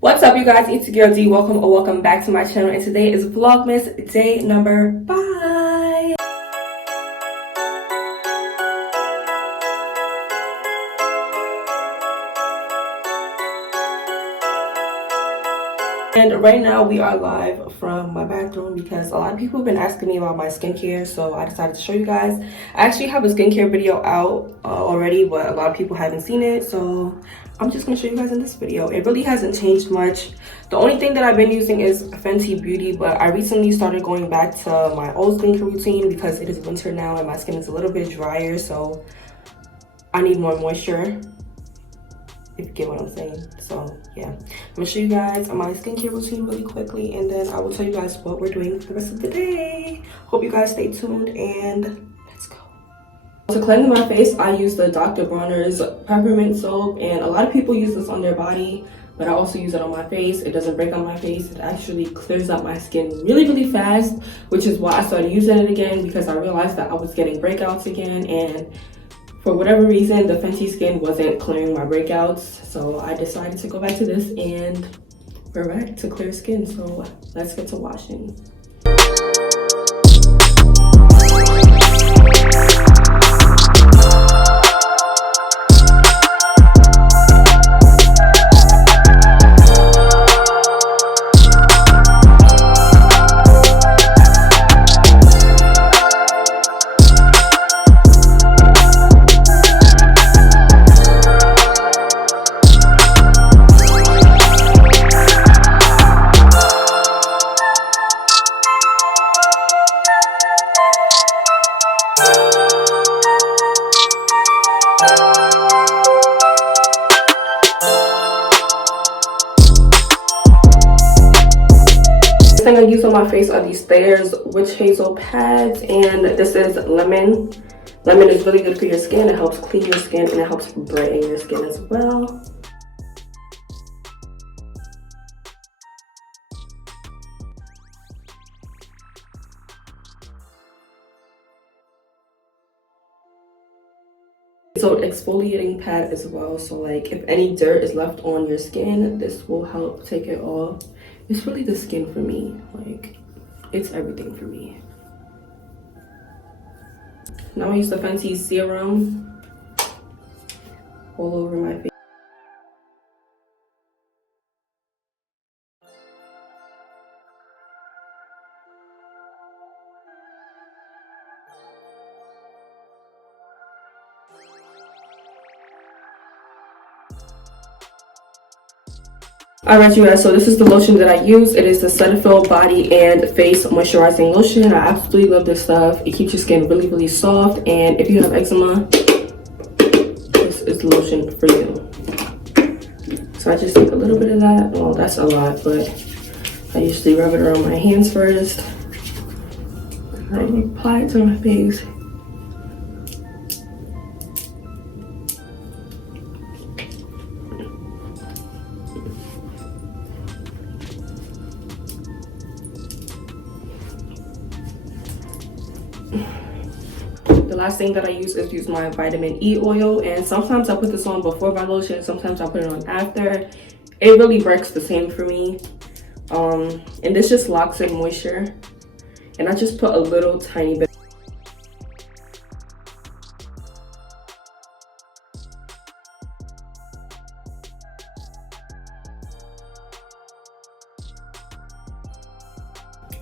What's up, you guys? It's your girl D. Welcome back to my channel, and today is Vlogmas day number 5. And right now we are live from my bathroom because a lot of people have been asking me about my skincare, so I decided to show you guys. I actually have a skincare video out already, but a lot of people haven't seen it, so I'm just gonna show you guys in this video. It really hasn't changed much. The only thing that I've been using is Fenty Beauty, but I recently started going back to my old skincare routine because it is winter now and my skin is a little bit drier, so I need more moisture, if you get what I'm saying. So yeah, I'm gonna show you guys my skincare routine really quickly, and then I will tell you guys what we're doing for the rest of the day. Hope you guys stay tuned, and let's go. To cleanse my face, I use the Dr. Bronner's peppermint soap, and a lot of people use this on their body, but I also use it on my face. It doesn't break on my face. It actually clears up my skin really fast, which is why I started using it again, because I realized that I was getting breakouts again, and for whatever reason, the Fenty skin wasn't clearing my breakouts, so I decided to go back to this, and we're back to clear skin. So let's get to washing. The thing I use on my face are these Thayer's Witch Hazel pads, and this is lemon. Lemon is really good for your skin. It helps clean your skin and it helps brighten your skin as well. So exfoliating pad as well, so like if any dirt is left on your skin, this will help take it off. It's really the skin for me, like it's everything for me. Now I use the Fenty serum all over my face. Alright, you guys, so this is the lotion that I use. It is the Cetaphil Body and Face Moisturizing Lotion. I absolutely love this stuff. It keeps your skin really soft, and if you have eczema, this is the lotion for you. So I just take a little bit of that. Well, that's a lot, but I usually rub it around my hands first. I apply it to my face. The last thing that I use my vitamin E oil, and sometimes I put this on before my lotion, sometimes I put it on after. It really works the same for me. And this just locks in moisture, and I just put a little tiny bit.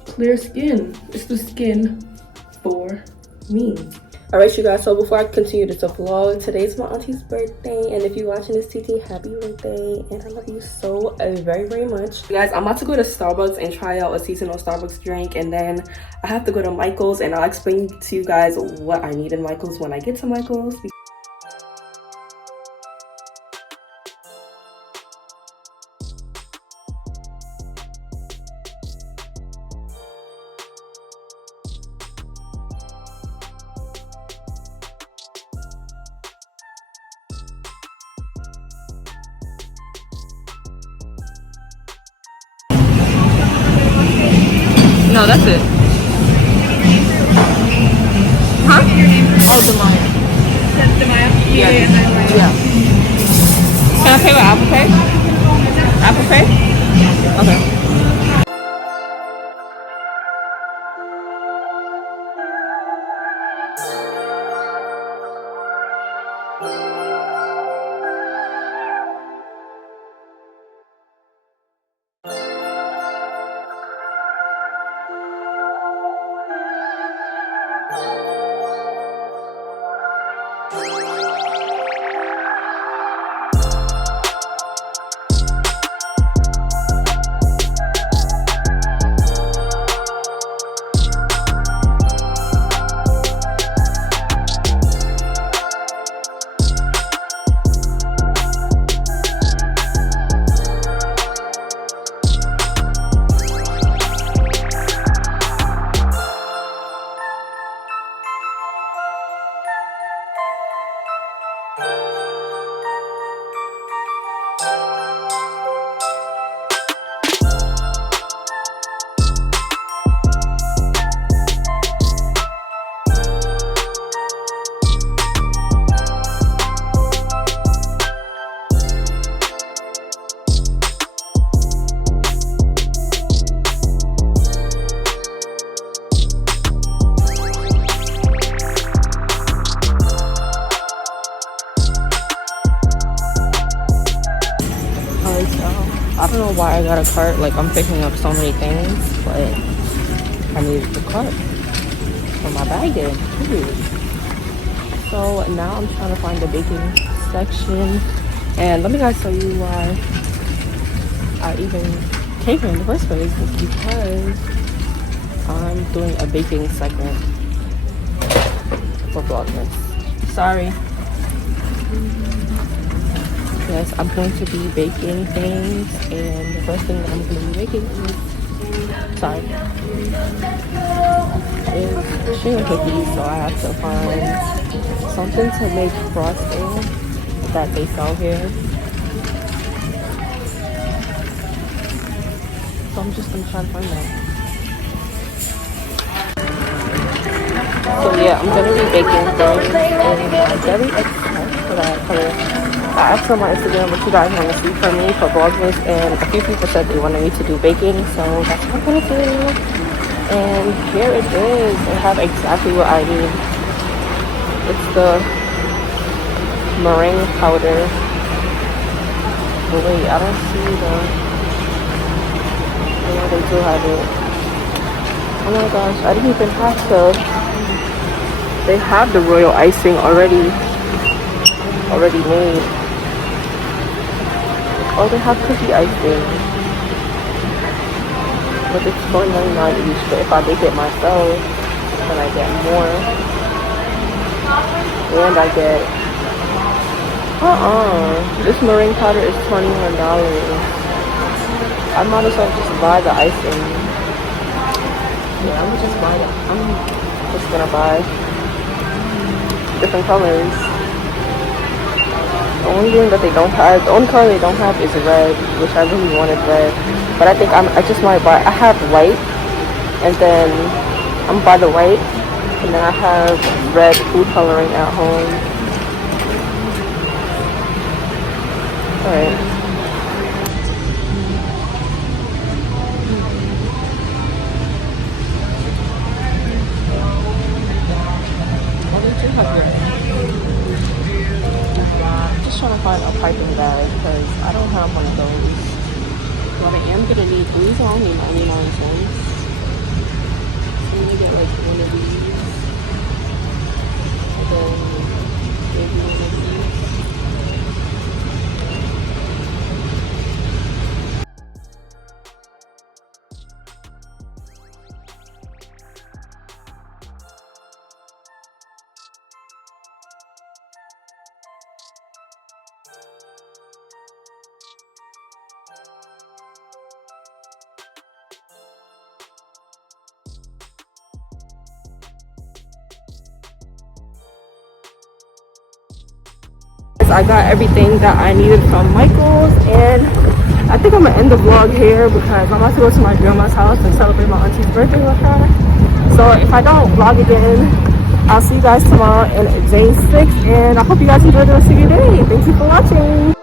Clear skin. It's the skin for me. All right, you guys, so before I continue this vlog, today's my auntie's birthday, and if you're watching this, TT, happy birthday, and I love you so very much. You guys, I'm about to go to Starbucks and try out a seasonal Starbucks drink, and then I have to go to Michael's, and I'll explain to you guys what I need in Michael's when I get to Michael's. No, that's it. Huh? Oh, Demaya. That's Demaya? Yeah. Can I pay with Apple Pay? Apple Pay? Okay. I don't know why I got a cart. Like, I'm picking up so many things, but I needed the cart for my baggage. So now I'm trying to find the baking section. And let me guys tell you why I even came here in the first place. Is because I'm doing a baking segment for Vlogmas. Sorry. Yes, I'm going to be baking things, and the first thing that I'm going to be baking is sugar cookies. So I have to find something to make frosting that they sell here. So I'm just going to try to find that. So yeah, I'm going to be baking things, and I'm very excited for that. I asked on my Instagram what you guys want to see from me for Vlogmas, and a few people said they wanted me to do baking, so that's what I'm going to do. And here it is. They have exactly what I need. It's the meringue powder. But wait, I don't see the... Oh, no, they do have it. Oh my gosh, I didn't even have to... They have the royal icing already made. Oh, they have cookie icing, but it's $4.99 each. But if I bake it myself, then I get more, and I get this meringue powder is $21. I might as well just buy the icing. Yeah, I'm just gonna buy different colors. The only thing that they don't have, the only color they don't have is red, which I really wanted red. But I think I just might buy, I have white, and then I'm buy the white, and then I have red food coloring at home. Alright. Well, they do have red. I'm trying to find a piping bag because I don't have one of those. But I am gonna need these. Are only 99 cents. So I'm gonna get like one of these, and then maybe one of these. I got everything that I needed from Michael's, and I think I'm gonna end the vlog here because I'm about to go to my grandma's house and celebrate my auntie's birthday with her. So if I don't vlog again, I'll see you guys tomorrow in day 6, and I hope you guys enjoy the rest of your day. Thank you for watching.